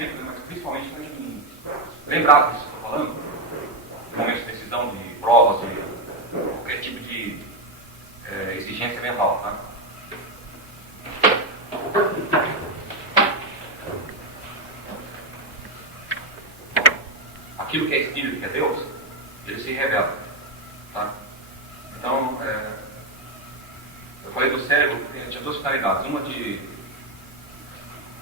sempre, né, mas principalmente em lembrar disso que eu estou falando, em momentos de decisão, de provas, de qualquer tipo de exigência mental. Tá? Aquilo que é Espírito, que é Deus, ele se revela. Tá? Então, eu falei do cérebro porque tinha duas finalidades. Uma de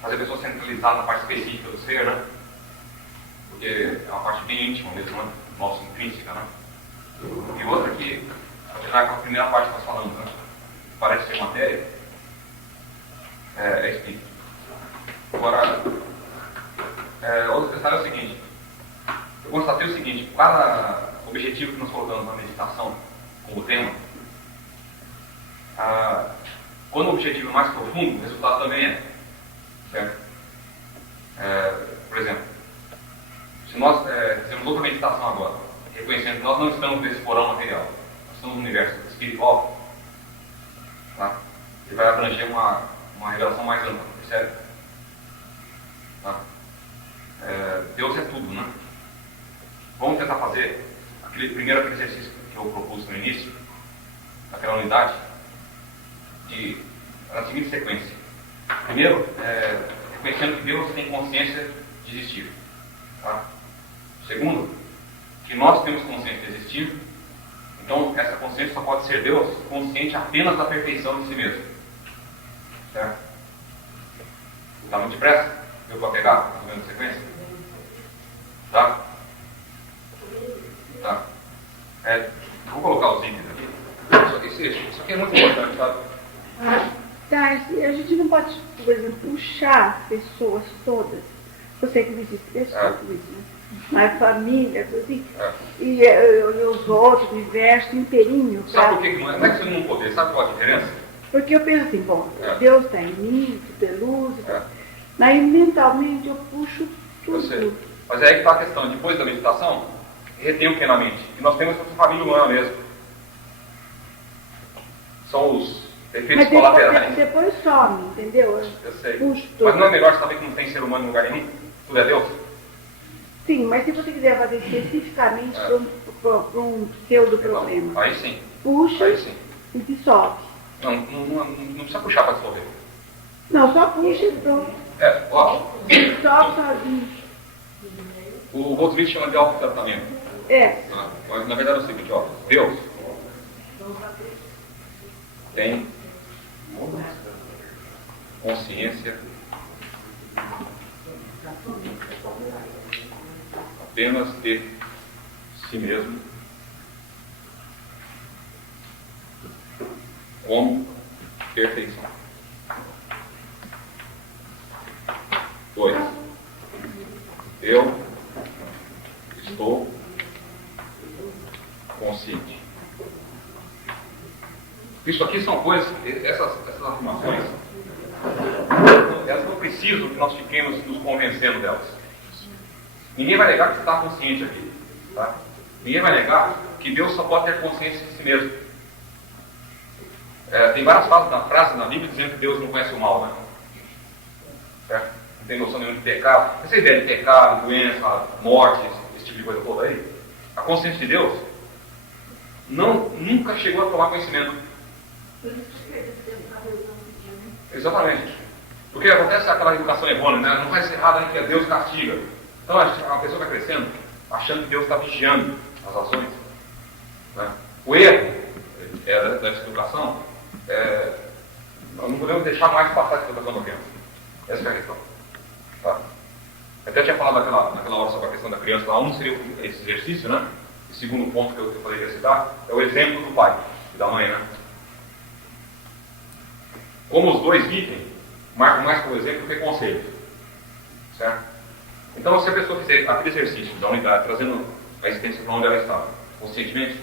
fazer a pessoa centralizar na parte específica do ser, né? Porque é uma parte bem íntima mesmo, né? Nossa, intrínseca, né? E outra que, apesar daquela primeira parte que nós falamos, né? Parece ser matéria, é espírito. Agora, outro detalhe é o seguinte. Eu constatei o seguinte: cada objetivo que nós colocamos na meditação como tema, quando o objetivo é mais profundo, o resultado também é. Certo? Por exemplo, se nós fizermos outra meditação agora, reconhecendo que nós não estamos nesse porão material, nós estamos no universo espiritual, tá? Ele vai abranger uma revelação mais ampla, percebe? Tá? Deus é tudo, né? Vamos tentar fazer aquele exercício que eu propus no início, naquela unidade, na seguinte sequência. Primeiro, reconhecendo que Deus tem consciência de existir. Tá? Segundo, que nós temos consciência de existir. Então, essa consciência só pode ser Deus consciente apenas da perfeição de si mesmo. Certo? Está muito depressa? Deu para pegar mais ou menos a sequência? Tá? Tá. Vou colocar os itens aqui. Isso aqui é muito importante, sabe? Tá, a gente não pode, por exemplo, puxar pessoas todas. Você que me disse pessoas, né? Mas famílias, assim, e os outros, o universo inteirinho. Sabe por que não é? Não é que você não poder, sabe qual a diferença? Porque eu penso assim, bom, Deus está em mim, tudo é luz, aí mentalmente eu puxo tudo. Eu sei. Mas é aí que está a questão, depois da meditação, retenho plenamente. E nós temos essa família humana mesmo. São os efeitos colaterais. Depois some, entendeu? Eu sei. Puxo mas não é melhor saber que não tem ser humano em lugar nenhum? Tudo é Deus? Sim, mas se você quiser fazer especificamente para um pseudo-problema, então, aí sim. Puxa aí sim. E dissolve. Não precisa puxar para dissolver. Não, só puxa e pronto. Dissolve sozinho. O Volkswagen chama de autotratamento. Mas na verdade é o seguinte, Deus tem consciência apenas de si mesmo como perfeição. 2. Eu estou consciente. Isso aqui são coisas, essas afirmações, elas não precisam que nós fiquemos nos convencendo delas. Ninguém vai negar que você está consciente aqui. Tá? Ninguém vai negar que Deus só pode ter consciência de si mesmo. Tem várias frases na Bíblia dizendo que Deus não conhece o mal, né? Certo? Não tem noção nenhuma de pecado. Essa ideia de pecado, doença, morte, esse tipo de coisa toda aí, a consciência de Deus nunca chegou a tomar conhecimento. Exatamente. Porque acontece aquela educação errônea, né? Não faz errado aí que Deus castiga. Então a pessoa vai crescendo achando que Deus está vigiando as ações. Né? O erro dessa educação nós não podemos deixar mais passar essa educação da criança. Essa é a questão. Tá? Eu até tinha falado naquela hora sobre a questão da criança lá. Seria esse exercício, né? O segundo ponto que eu poderia citar é o exemplo do pai e da mãe, né? Como os dois vivem, marcam mais como exemplo do que conselho. Certo? Então, se a pessoa fizer aquele exercício da unidade, trazendo a existência para onde ela está, conscientemente,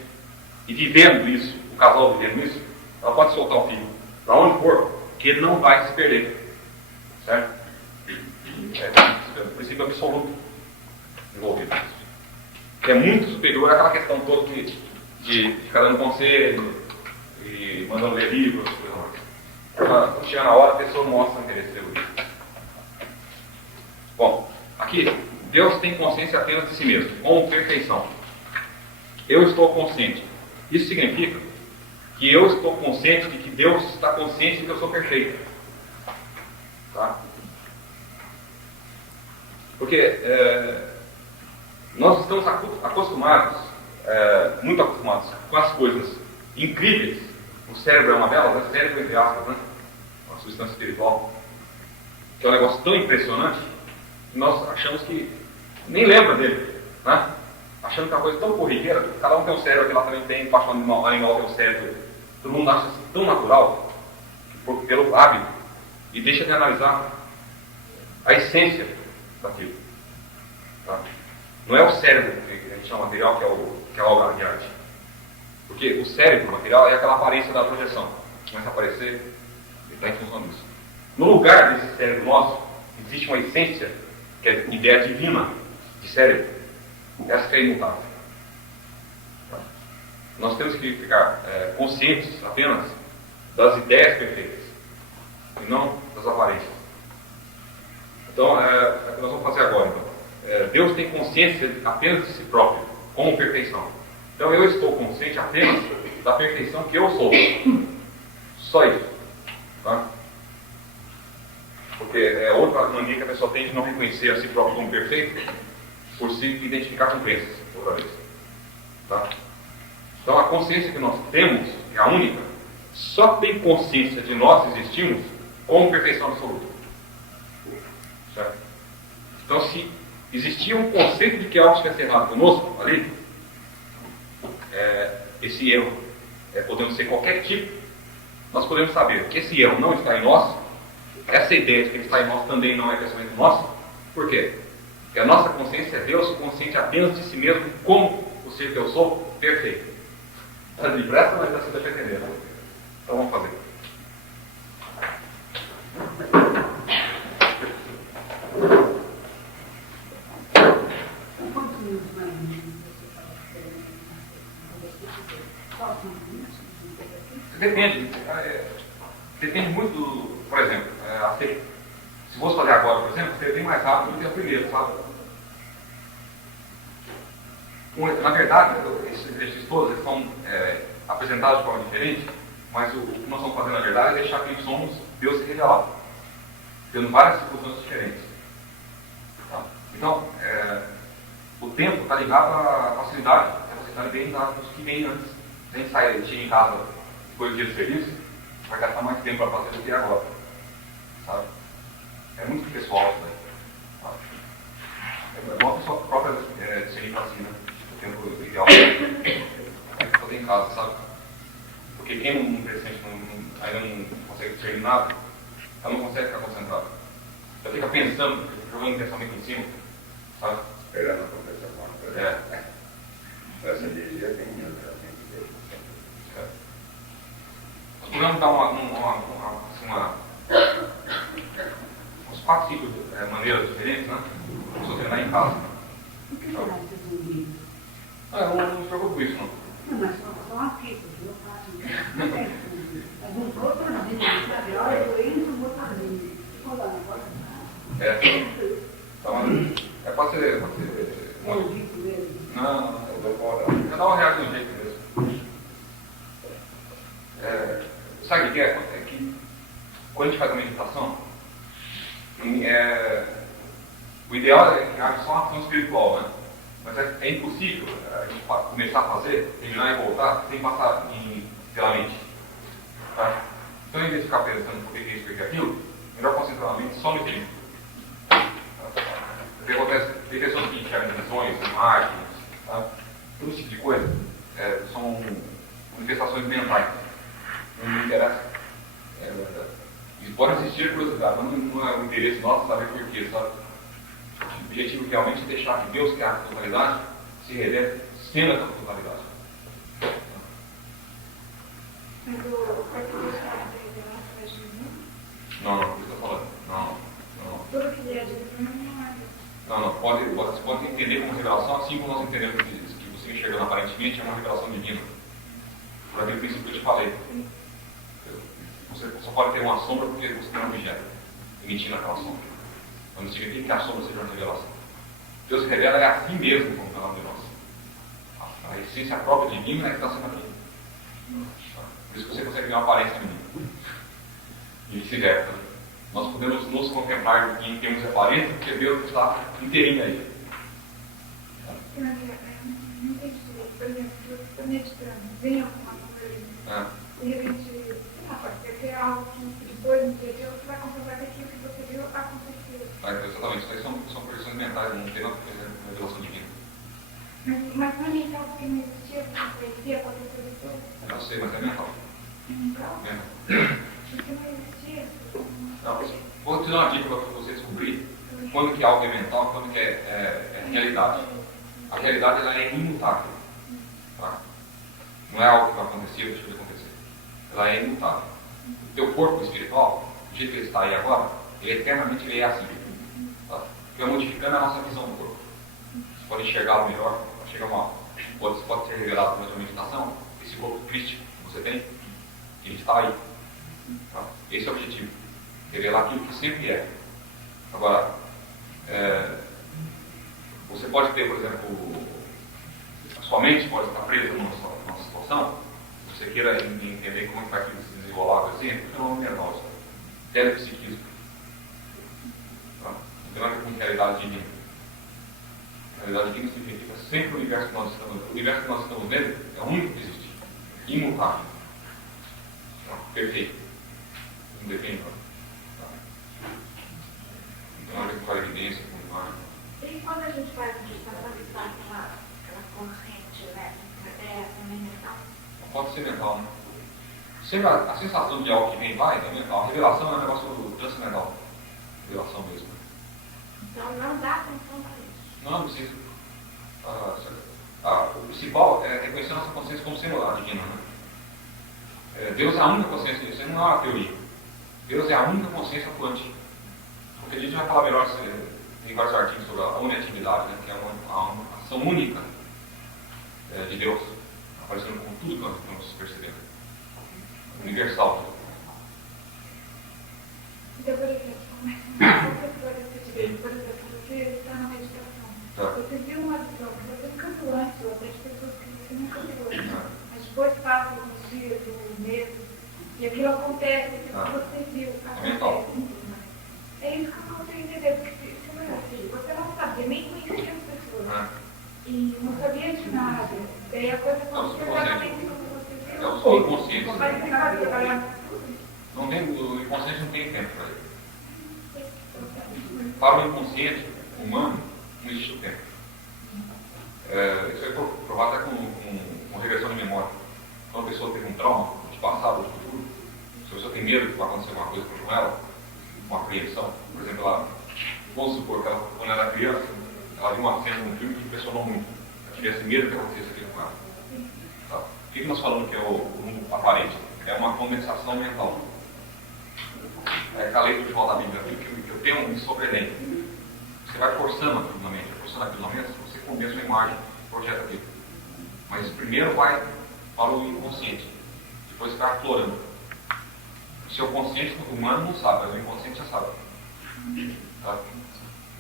e vivendo isso, o casal vivendo isso, ela pode soltar o filho para onde for, que ele não vai se perder. Certo? É o princípio absoluto envolvido. Que é muito superior àquela questão toda de ficar dando conselho e mandando ler livros. Quando chegar na hora, a pessoa mostra interesse pelo livro. Bom, aqui, Deus tem consciência apenas de si mesmo, como perfeição. Eu estou consciente. Isso significa que eu estou consciente de que Deus está consciente de que eu sou perfeito. Tá? Porque nós estamos acostumados, muito acostumados com as coisas incríveis. O cérebro é uma delas, né? Cérebro entre aspas, né? Uma substância espiritual, que é um negócio tão impressionante que nós achamos que nem lembra dele, né? Achando que é uma coisa tão corriqueira, cada um tem um cérebro, aqui lá também tem, embaixo do animal tem um cérebro, todo mundo acha assim, tão natural, pelo hábito, e deixa de analisar a essência daquilo. Tá? Não é o cérebro que a gente chama material que é a obra de arte. Porque o cérebro material é aquela aparência da projeção. Começa a aparecer e está em função disso. No lugar desse cérebro nosso, existe uma essência, que é a ideia divina de cérebro. Essa que é imutável. Tá? Nós temos que ficar conscientes apenas das ideias perfeitas, e não das aparências. Então, é o que nós vamos fazer agora. Então. Deus tem consciência apenas de si próprio, como perfeição. Então, eu estou consciente apenas da perfeição que eu sou. Só isso. Tá? Porque é outra mania que a pessoa tem de não reconhecer a si próprio como perfeito, por se identificar com crenças, outra vez. Tá? Então, a consciência que nós temos é a única. Só tem consciência de nós existirmos como perfeição absoluta. Certo? Então, se existia um conceito de que algo estivesse errado conosco, ali, esse erro, podendo ser qualquer tipo, nós podemos saber que esse erro não está em nós, essa ideia de que ele está em nós também não é pensamento nosso. Por quê? Porque a nossa consciência é Deus, consciente apenas de si mesmo, como o ser que eu sou, perfeito. Está de pressa, mas está se entender, né? Então vamos fazer. Depende muito do, por exemplo, se fosse fazer agora, por exemplo, seria bem mais rápido do que o primeiro, sabe? Na verdade, esses exercícios todos eles são apresentados de forma diferente, mas o que nós vamos fazer na verdade é deixar que somos Deus se revelado, tendo várias circunstâncias diferentes. Tá? Então, o tempo está ligado à facilidade, a facilidade bem dos que vem antes. A gente chega em casa depois do dia de serviço, vai gastar mais tempo para fazer do que agora. Sabe? É muito pessoal isso daí. Sabe? É bom a pessoa própria discernir para si, né? O tempo ideal é fazer em casa, sabe? Porque quem não presente ainda não consegue discernir nada, ela não consegue ficar concentrada. Ela fica pensando, jogando pensamento em cima, sabe? Esperando acontecer. Essa energia tem medo. Nós podemos dar uns 4, 5 maneiras diferentes, né? Para você treinar em casa. O que será que vocês vão rir? Eu não me preocupo com isso, não. Não, mas só uma fita, eu faço. Eu não vou produzir, sabe? Olha, eu entro, vou produzir. Vou lá, não pode Então, pode ser. eu digo mesmo. Não, eu dou fora. Já dá uma reação do jeito mesmo. Sabe o que é? É que quando a gente faz a meditação, o ideal é que haja só uma ação espiritual, né? Mas é impossível a gente começar a fazer, terminar e voltar, sem passar pela mente. Tá? Então, em vez de ficar pensando por que é isso, por que é aquilo, melhor concentrar na mente só no espírito. O que acontece? Tem pessoas que enxergam visões, imagens, tá? Todo esse tipo de coisa são manifestações mentais. Não me interessa. E pode existir curiosidade, mas não é o interesse nosso saber porquê, sabe? O objetivo realmente é deixar que Deus, que é a totalidade, se revele sendo essa totalidade. Mas o próprio Deus está revelado através de mim? Não, o que eu estou falando? Não. Tudo que Deus é divino não é. Você pode entender como revelação, assim como nós entendemos que você enxergando aparentemente é uma revelação divina. Por aquele princípio que eu te falei. Você só pode ter uma sombra porque você tem um objeto emitindo aquela sombra. Não significa que a sombra seja uma revelação. Deus se revela é assim mesmo, como cada um de nós. A essência própria divina é que está sendo aqui. Por isso que você consegue ver uma aparência minha. E vice-versa. Nós podemos nos contemplar em termos de aparência, porque Deus está inteirinho aí. Não entendi. Por exemplo, se você está meditando, vem alguma coisa, de repente, pode ser que é algo que depois, no dia a dia, você vai comprovar que aquilo que você viu aconteceu. Exatamente, isso aí são projeções mentais, não tem nada a ver com revelação divina. Mas para mim, é algo que não existia, porque existia, aconteceu depois. Eu não sei, mas é mental. Então, Mental. porque não existia. Não, vou te dar uma dica para você descobrir quando que algo é mental e quando que é realidade. A realidade ela é imutável. Tá? Não é algo que vai acontecer ou deixa de acontecer. Ela é imutável. O teu corpo espiritual, do jeito que ele está aí agora, ele eternamente ele é assim. Tá? Vai modificando a nossa visão do corpo. Você pode enxergá-lo melhor, pode ser revelado por uma meditação, esse corpo crístico que você tem, ele está aí. Tá? Esse é o objetivo. Revelar aquilo que sempre é. Agora, você pode ter, por exemplo, a sua mente pode estar presa numa situação, se você queira entender como é que vai se desenrolar, assim, é um fenômeno mental, isso é telepsiquismo. Tá? Não tem nada a ver com realidade divina. Realidade divina significa sempre o universo que nós estamos vendo é o único que existe. Imutável. Tá? Perfeito. Não define nada. Não tem nada a ver com a evidência, com o mar. E quando a gente faz aquela consciente, né? Também mental? Pode ser mental, né? Sempre a sensação de algo que vem e vai é mental. A revelação é um negócio transcendental. Revelação mesmo. Então não dá atenção para isso. Não precisa. O principal é reconhecer a nossa consciência como sendo a divina. Né? Deus é a única consciência, isso não é uma teoria. Deus é a única consciência atuante. Porque a gente vai falar melhor, tem vários artigos sobre a uniatividade, né? Que é uma ação única de Deus, aparecendo com tudo que nós estamos percebendo. Universal. Então, por exemplo, qualquer coisa que você vê, por exemplo, você está na meditação, você viu uma visão que você nunca viu antes, ou até de pessoas que você nunca viu antes, mas depois passa uns dias, um mês, e aquilo acontece, aquilo que você viu, acontece. É isso que eu não consigo entender, porque isso não é assim, você não sabia, nem conhecia as pessoas, e não sabia de nada, e aí a coisa aconteceu exatamente como você viu. É o seu inconsciente. Mas você pode trabalhar. O inconsciente não tem tempo para ele. Para o inconsciente humano, não existe o tempo. Isso é provado até com regressão de memória. Quando a pessoa teve um trauma de passado ou de futuro, se a pessoa tem medo de que vai acontecer alguma coisa com ela, uma apreensão, por exemplo, vamos supor que ela, quando ela era criança, ela viu uma cena num filme que impressionou muito. Ela tivesse medo que acontecesse aquilo com ela. Tá? O que nós falamos que é o mundo aparente? É uma condensação mental. É a lei do João da Bíblia, aquilo que eu tenho me sobredente. Você vai forçando aquilo na mente, você condensa uma imagem, projeta aquilo. Mas primeiro vai para o inconsciente, depois fica aflorando. O seu consciente humano não sabe, mas o inconsciente já sabe. Tá?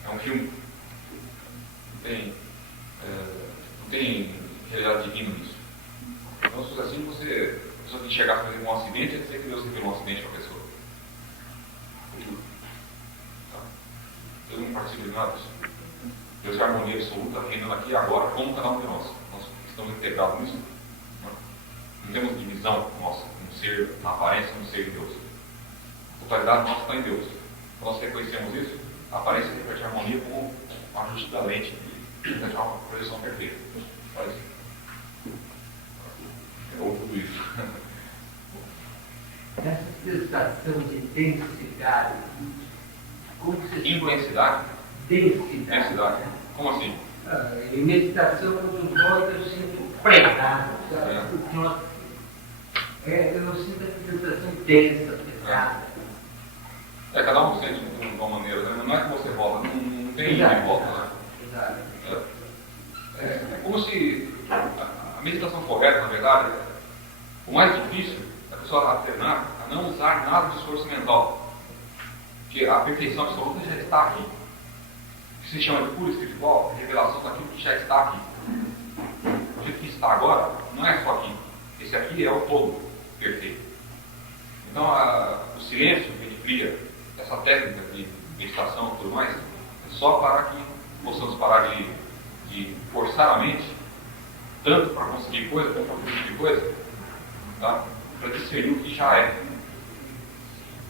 É um filme. Não tem realidade divina nisso. Então, se fosse assim, a pessoa que enxergasse, por exemplo, um acidente, é dizer que Deus revelou um acidente para a pessoa. Tá? Deus não participa de nada disso. Deus é harmonia absoluta, reinando aqui e agora, como cada um de nós. Nós estamos integrados nisso. Não temos divisão nossa, um ser na aparência, um ser em Deus. A totalidade nossa está em Deus. Quando nós reconhecemos isso, a aparência reflete a harmonia como um ajuste da lente e reflete uma projeção perfeita. Olha isso. Ou tudo isso. Essa sensação de densidade, como você Intensidade? densidade. Como assim? Em meditação, quando eu volto, eu sinto pregado, sabe? Eu sinto a sensação densa, pesada. Cada um sente de uma maneira, né? Não é que você volta, não tem ida e volta, né? Exato. É como se a meditação correta, na verdade, o mais difícil é a pessoa alternar a não usar nada de esforço mental. Porque a perfeição absoluta já está aqui. que se chama de cura espiritual, é a revelação daquilo que já está aqui. O jeito que está agora não é só aqui. Esse aqui é o todo perfeito. Então, o silêncio que a gente cria, essa técnica de meditação e tudo mais, é só para que possamos parar de forçar a mente, tanto para conseguir coisa, quanto para conseguir coisa, tá? Para discernir o que já é.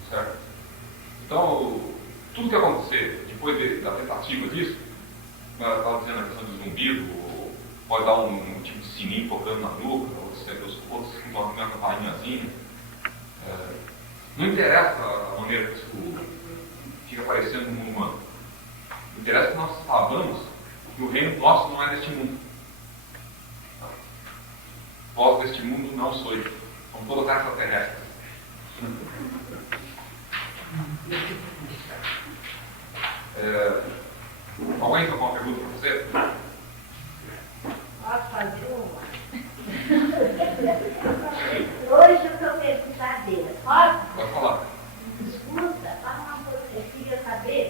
Certo? Então, tudo que acontecer depois da tentativa disso, como ela estava dizendo a questão do zumbido, pode dar um tipo de sininho tocando na nuca, outros uma campainhazinha. Não interessa a maneira que isso fica aparecendo no mundo humano. Interessa que nós saibamos que o reino nosso não é deste mundo. Vós deste mundo não sois. São todas extraterrestres. Alguém tem alguma pergunta para você? Posso fazer uma? Hoje eu estou perguntando a Deus. Pode falar. Escuta, fala uma coisa que eu queria saber.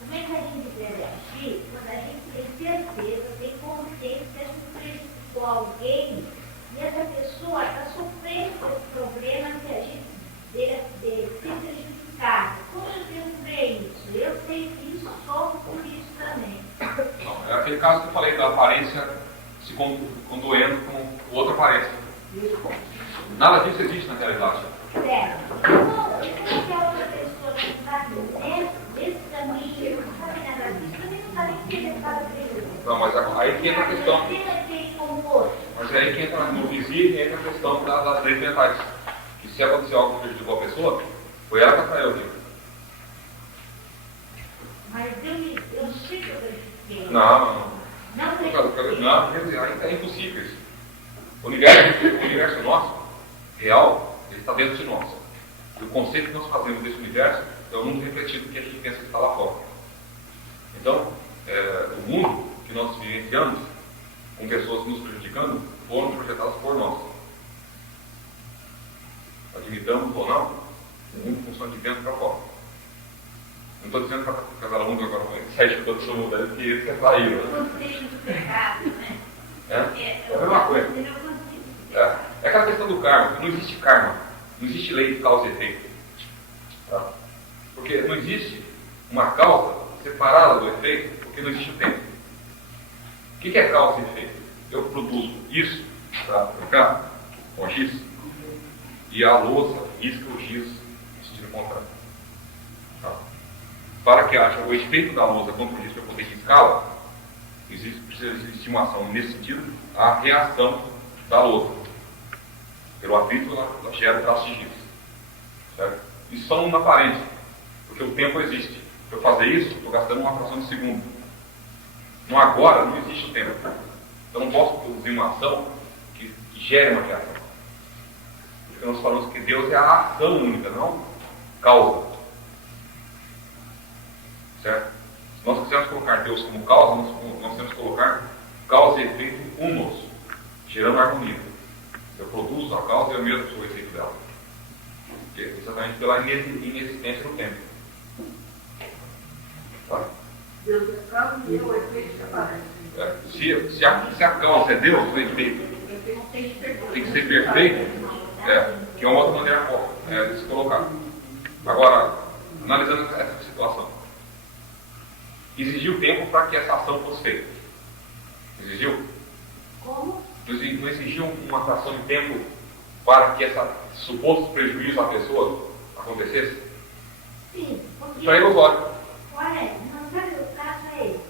Como é que a gente deve agir quando a gente tem certeza, tem consciência que a gente prejudicou alguém e essa pessoa está sofrendo com esse problema que a gente deve ser prejudicado? Como eu devo ver isso? Eu sei que isso, sofro por isso também. Não, é aquele caso que eu falei da aparência se condoendo com outra aparência. Nada disso existe na realidade. Certo. Então, e como que a outra pessoa que está dentro desse caminho, não sabe nada disso, também não sabe que ele está preso. Não, mas aí que entra a questão. Mas aí que entra no visível e entra a questão das leis mentais. Que se acontecer algo que prejudicou a pessoa, foi ela que atraiu aquilo. Mas eu sei que eu verifiquei. Não, é impossível isso. O universo nosso, real, ele está dentro de nós. E o conceito que nós fazemos desse universo é o mundo refletido que a gente pensa que está lá fora. Então, o mundo que nós vivenciamos, com pessoas nos prejudicando, foram projetadas por nós. Admitamos ou não, o mundo funciona de dentro para fora. Não estou dizendo para cada mundo agora sai chutando todo mundo, porque eles que saíram. O conceito do pecado, né? É a mesma coisa. É aquela questão do karma. Não existe karma. Não existe lei de causa e efeito. Tá? Porque não existe uma causa separada do efeito, porque não existe o tempo. O que é causa e efeito? Eu produzo isso para trocar com X, e a louça risca o X no sentido contrário. Tá? Para que haja o efeito da louça quanto o X para poder riscá-la, precisa de estimação. Nesse sentido, a reação da louça. Pelo atrito, ela gera o traço de giz. Certo? Isso só uma aparência, porque o tempo existe. Para eu fazer isso, estou gastando uma fração de segundo. No agora, não existe o tempo. Eu não posso produzir uma ação que gere uma reação. Porque nós falamos que Deus é a ação única, não causa. Certo? Se nós quisermos colocar Deus como causa, nós temos que colocar causa e efeito unos, gerando harmonia. Eu produzo a causa e eu mesmo sou o efeito dela. Exatamente pela inexistência do tempo. Tá? Deus é causa e o efeito que aparece. Se a causa é Deus, o efeito tem que ser perfeito, que é uma outra maneira de se colocar. Agora, analisando essa situação, exigiu tempo para que essa ação fosse feita. Exigiu? Como? Não exigiu uma fração de tempo para que esse suposto prejuízo à pessoa acontecesse? Sim, porque... Isso é ilusório. Olha, não sabe o caso é esse.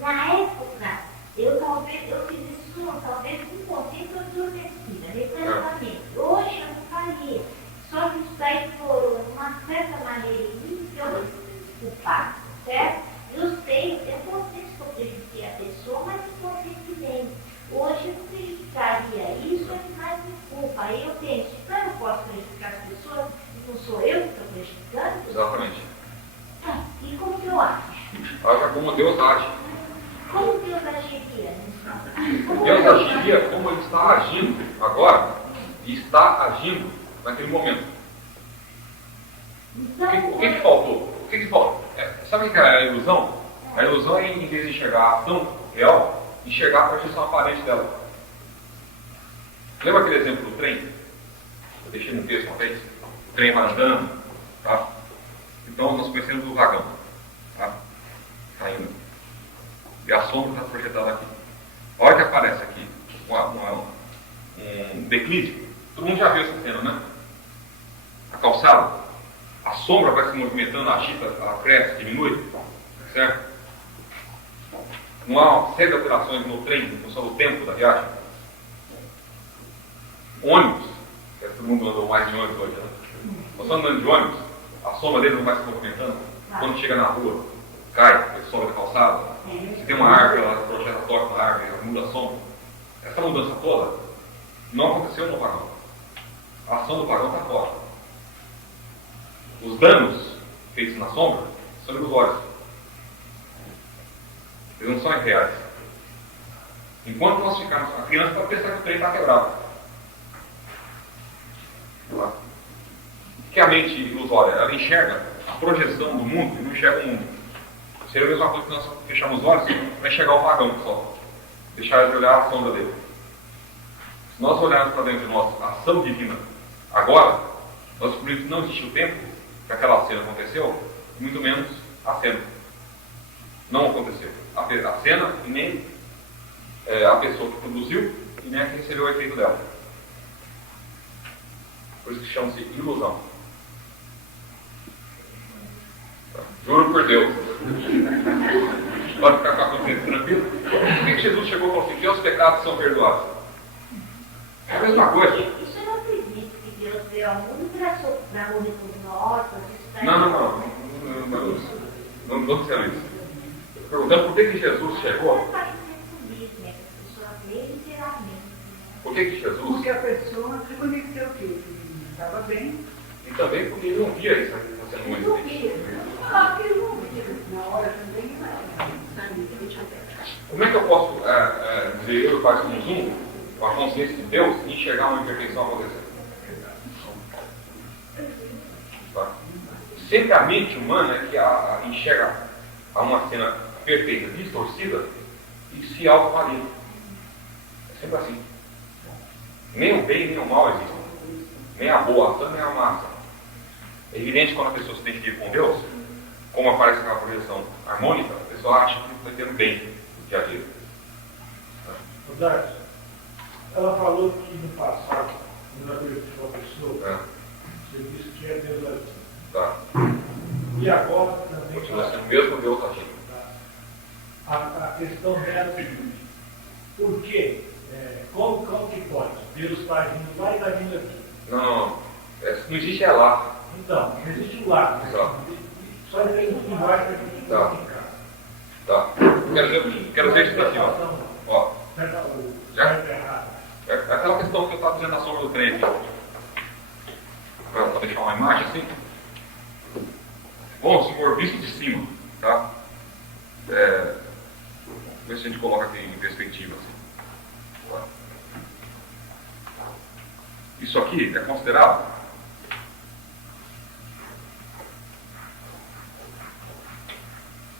Na época, eu fiz isso talvez com consciência adormecida, recentemente. Hoje eu não faria. Só que isso daí explorou de uma certa maneira em mim que eu culpado, certo? Eu sei, eu consciente que eu prejudiquei a pessoa, mas inconscientemente. Hoje eu não prejudicaria isso, é mais desculpa. Aí eu penso, não eu posso prejudicar as pessoas, não sou eu que estou prejudicando? Exatamente. E como que eu acho? Haja como Deus age. Como Deus agiria nisso? Deus agiria como Ele está agindo agora e está agindo naquele momento. Então, O que faltou? O que falta? Sabe o que é a ilusão? A ilusão é, em vez de enxergar a ação real, enxergar a projeção aparente dela. Lembra aquele exemplo do trem? Eu deixei no texto uma vez. O trem vai andando, tá? Então nós conhecemos o vagão, tá? Saindo. E a sombra está projetada aqui. A hora que aparece aqui um declive, todo mundo já viu essa cena, né? A calçada, a sombra vai se movimentando, agita, ela cresce, diminui, certo? Não há uma série de alterações no trem em função do tempo da viagem. Ônibus, todo mundo andou mais de ônibus hoje, né? Nós estamos andando de ônibus, a sombra dele não vai se movimentando. Quando chega na rua, cai, sobe da calçada. Se tem uma árvore, ela projeta toque na árvore, ela muda a sombra. Essa mudança toda não aconteceu no vagão. A ação do vagão está fora. Os danos feitos na sombra são ilusórios. Eles não são reais. Enquanto nós ficarmos com a criança, para pensar que o trem está quebrado. O que é a mente ilusória? Ela enxerga a projeção do mundo e não enxerga o mundo. Seria a mesma coisa que nós fecharmos os olhos para enxergar o vagão só. Deixar de olhar a sombra dele. Se nós olharmos para dentro de nós a ação divina agora, nós descobrimos que não existe o tempo que aquela cena aconteceu, muito menos a cena. Não aconteceu. A cena e nem a pessoa que produziu e nem a que recebeu o efeito dela. Por isso que chama-se ilusão. Juro por Deus. Pode ficar com a consciência tranquila. Por que Jesus chegou e falou assim, que os pecados são perdoados? É a mesma coisa. Isso eu não acredito que Deus veio ao mundo para morrer por nós, para ressuscitar. Não estou dizendo isso. Estou perguntando por que Jesus chegou. Por que Jesus? Porque a pessoa se conheceu o quê? Estava bem. E também porque ele não via isso aqui acontecendo muito. Não via. Ah, ele não via. Na hora também não. Como é que eu posso dizer eu e o Pai somos um, com a consciência de Deus, e enxergar uma imperfeição acontecendo? Tá? Sempre a mente humana é que enxerga uma cena perfeita, distorcida, e se autovalida. É sempre assim. Nem o bem nem o mal existem. Nem a boa ação, nem a má ação. É evidente que quando a pessoa se identifica com Deus, como aparece aquela projeção harmônica, a pessoa acha que está tendo bem no dia a dia. Darcy, ela falou que no passado, quando ela veio uma pessoa, você disse que é Deus assim. Tá. E agora também. Continua sendo o mesmo Deus agindo. A questão dela é a seguinte: por quê? Como que pode? Deus está agindo lá e está agindo aqui. Não existe lá. Então, não existe o lá. Só tem um embaixo para a gente Tá. ficar. Tá. Quero dizer isso daqui, ó. Já? É aquela questão que eu estava dizendo na sombra do trem aqui. Para deixar uma imagem assim. Bom, se for visto de cima, tá? Ver se a gente coloca aqui em perspectiva assim. Tá? Isso aqui é considerado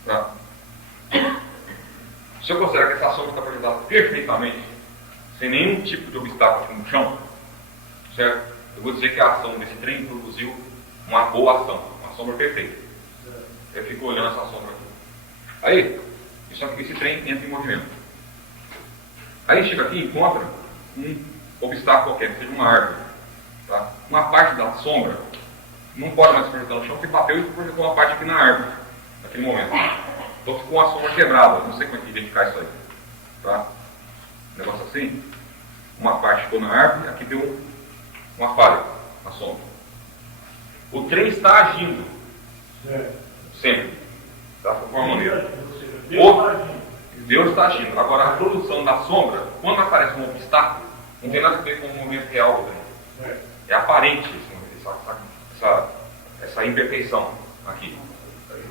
tá? Se eu considerar que essa sombra está projetada perfeitamente, sem nenhum tipo de obstáculo aqui no chão, certo? Eu vou dizer que a ação desse trem produziu uma boa ação, uma sombra perfeita. Eu fico olhando essa sombra aqui. Aí, esse trem entra em movimento. Aí chega aqui e encontra um obstáculo qualquer, seja uma árvore. Tá? Uma parte da sombra não pode mais se projetar no chão, porque bateu e projetou uma parte aqui na árvore, naquele momento. Então ficou uma sombra quebrada, não sei como é que identificar isso aí. Tá? Um negócio assim, uma parte ficou na árvore, aqui deu uma falha na sombra. O trem está agindo. Sempre. Da forma maneira. Deus está agindo. Agora, a produção da sombra, quando aparece um obstáculo, não tem nada a ver com o movimento real do trem. É aparente essa imperfeição aqui.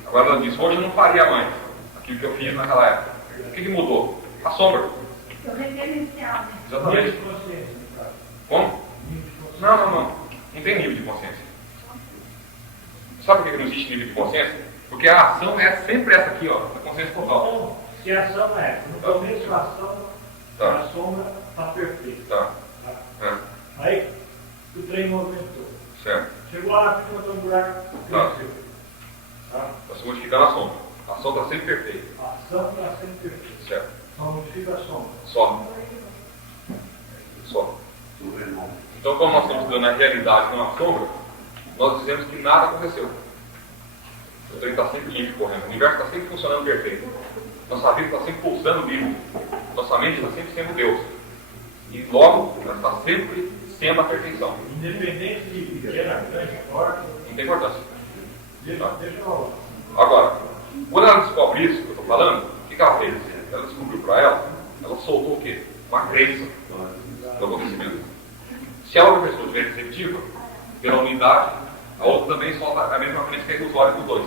Agora ela diz, hoje eu não faria mais aquilo que eu fiz naquela época. O que mudou? A sombra. O referencial, né? Exatamente. Como? Não tem nível de consciência. Sabe por que não existe nível de consciência? Porque a ação é sempre essa aqui, ó, a consciência total. Então, se a ação é, no começo a ação, Tá. a sombra está perfeita. Tá. Tá? É. Aí o trem movimentou. Certo. Chegou lá, ficou um buraco, Tá. cresceu. Tá? Está se modificando a sombra. A sombra está sempre perfeita. A ação está sendo perfeita. Certo. Só modifica a sombra. Só. Só. Então, como nós estamos estudando a realidade não a sombra, nós dizemos que nada aconteceu. O trem está sempre limpo correndo. O universo está sempre funcionando perfeito. Nossa vida está sempre pulsando vivo. Nossa mente está sempre sendo Deus. E logo, ela está sempre sendo a perfeição. Independente de pequena, grande, forte, Não tem importância. deixa rolar. Agora, quando ela descobre isso que eu estou falando, o que ela fez? Ela descobriu para ela soltou o quê? Uma crença do acontecimento. Se a outra pessoa estiver receptiva, pela unidade, a outra também solta a mesma crença que é ilusória dos dois.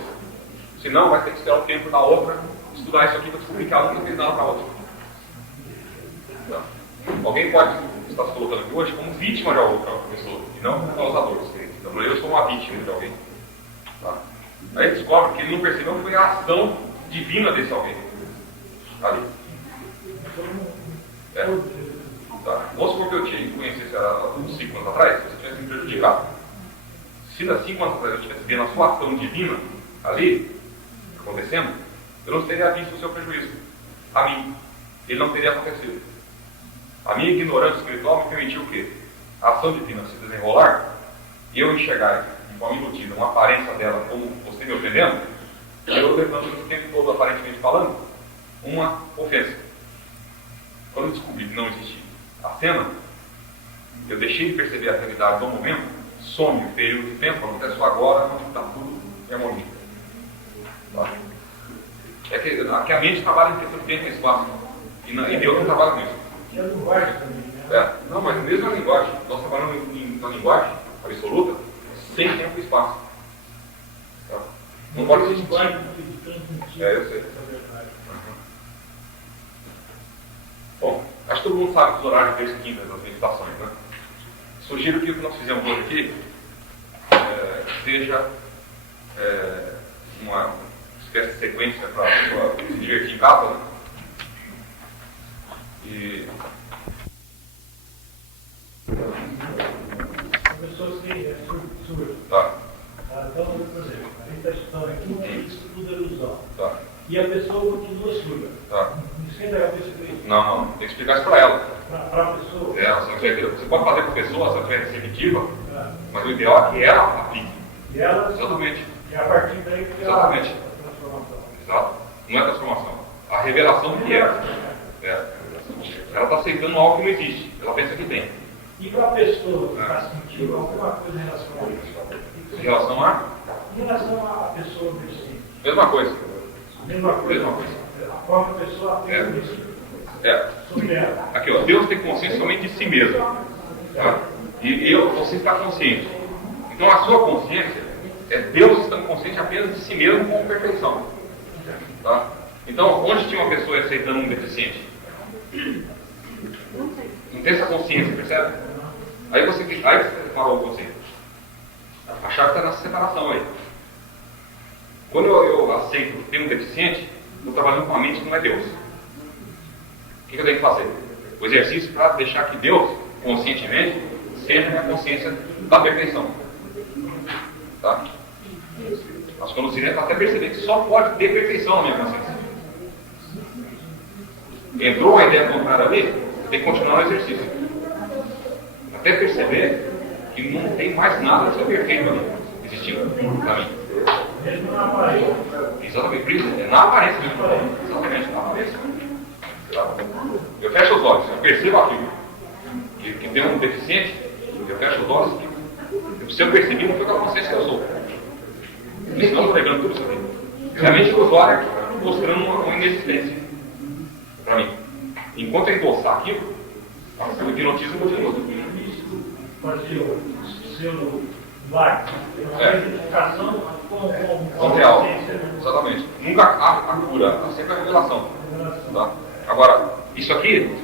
Senão, vai ter que esperar o tempo da outra estudar isso aqui para descobrir que ela não fez nada para a outra. Tá? Alguém pode estar se colocando aqui hoje como vítima de outra pessoa, e não como causador. Então, eu sou uma vítima de alguém. Tá? Aí descobre que ele não percebeu que foi a ação divina desse alguém. Ali. É. Tá. Vamos supor que eu te conhecesse há uns 5 anos atrás, se você tivesse me prejudicado. Se há 5 anos atrás eu estivesse vendo a sua ação divina ali, acontecendo, eu não teria visto o seu prejuízo. A mim. Ele não teria acontecido. A minha ignorância espiritual me permitiu o quê? A ação divina se desenrolar e eu enxergar de forma iludida uma aparência dela como você me ofendendo, eu levando o tempo todo aparentemente falando uma ofensa. Quando eu descobri que não existia a cena, eu deixei de perceber a realidade do momento, some o período de tempo, acontece só agora, onde está tudo em harmonia. Tá? É que a mente trabalha em questão de tempo e espaço. E Deus não trabalha com isso. E a linguagem também, né? É, não, mas mesmo a linguagem, nós trabalhamos na linguagem absoluta, sem tempo e espaço. Tá? Não pode ser linguagem distinto. de transmitir É, eu sei. essa verdade. Bom, acho que todo mundo sabe os horários de terça e quinta das meditações, né? Sugiro que o que nós fizemos hoje aqui seja uma espécie de sequência para se divertir em casa, né? E As pessoas que é surdo. tá, Então, por exemplo, a gente está estudando aqui que isso tudo é ilusão. tá, E a pessoa continua surda. tá. Não esquenta a cabeça com isso. Não, tem que explicar isso para ela. Para a pessoa. Você pode fazer com a pessoa se ela estiver receptiva, mas o ideal é que ela aplique. E ela, Exatamente. é a partir daí que ela Exatamente. a transformação. Exato. Não é transformação. A revelação que é. Ela está aceitando algo que não existe. Ela pensa que tem. E para a pessoa que está sentindo alguma coisa em relação a isso? Em relação a? Em relação à pessoa deficiente. Mesma coisa. Mesma coisa. Mesma coisa. A forma que a pessoa tem isso sobre ela. Aqui, ó. Deus tem consciência somente de si mesmo. Tá? E você está consciente. Então a sua consciência é Deus estando consciente apenas de si mesmo com perfeição. Tá? Então, onde tinha uma pessoa aceitando um deficiente? Não tem essa consciência, percebe? Aí você parou o conceito. A chave está nessa separação aí. Quando eu aceito ter um deficiente, eu estou trabalhando com a mente que não é Deus. O que eu tenho que fazer? O exercício para deixar que Deus, conscientemente, seja a minha consciência da perfeição. Tá? Nós conduziremos até perceber que só pode ter perfeição na minha consciência. Entrou uma ideia contrária ali, tem que continuar o exercício. Até perceber que não tem mais nada de ser perfeito ali, existindo para mim. Mesmo na aparência. Exatamente, por isso, é na aparência mesmo. Exatamente, na aparência. Eu fecho os olhos, eu percebo aquilo. Que tem um deficiente, eu fecho os olhos e se eu percebi, não foi com a consciência que eu sou. Senão eu estou lembrando tudo isso aqui. Realmente o usuário mostrando uma inexistência para mim. Enquanto eu endossar aquilo, o hipnotismo continua. Pode ser o seu lar. Uma identificação com O real. Exatamente. Nunca a cura, sempre a revelação. Tá? Agora, isso aqui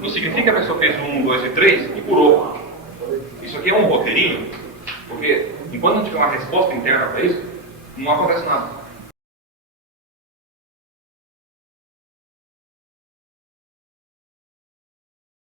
não significa que a pessoa fez 1, 2 e 3 e curou. Isso aqui é um roteirinho, porque enquanto não tiver uma resposta interna para isso, não acontece nada.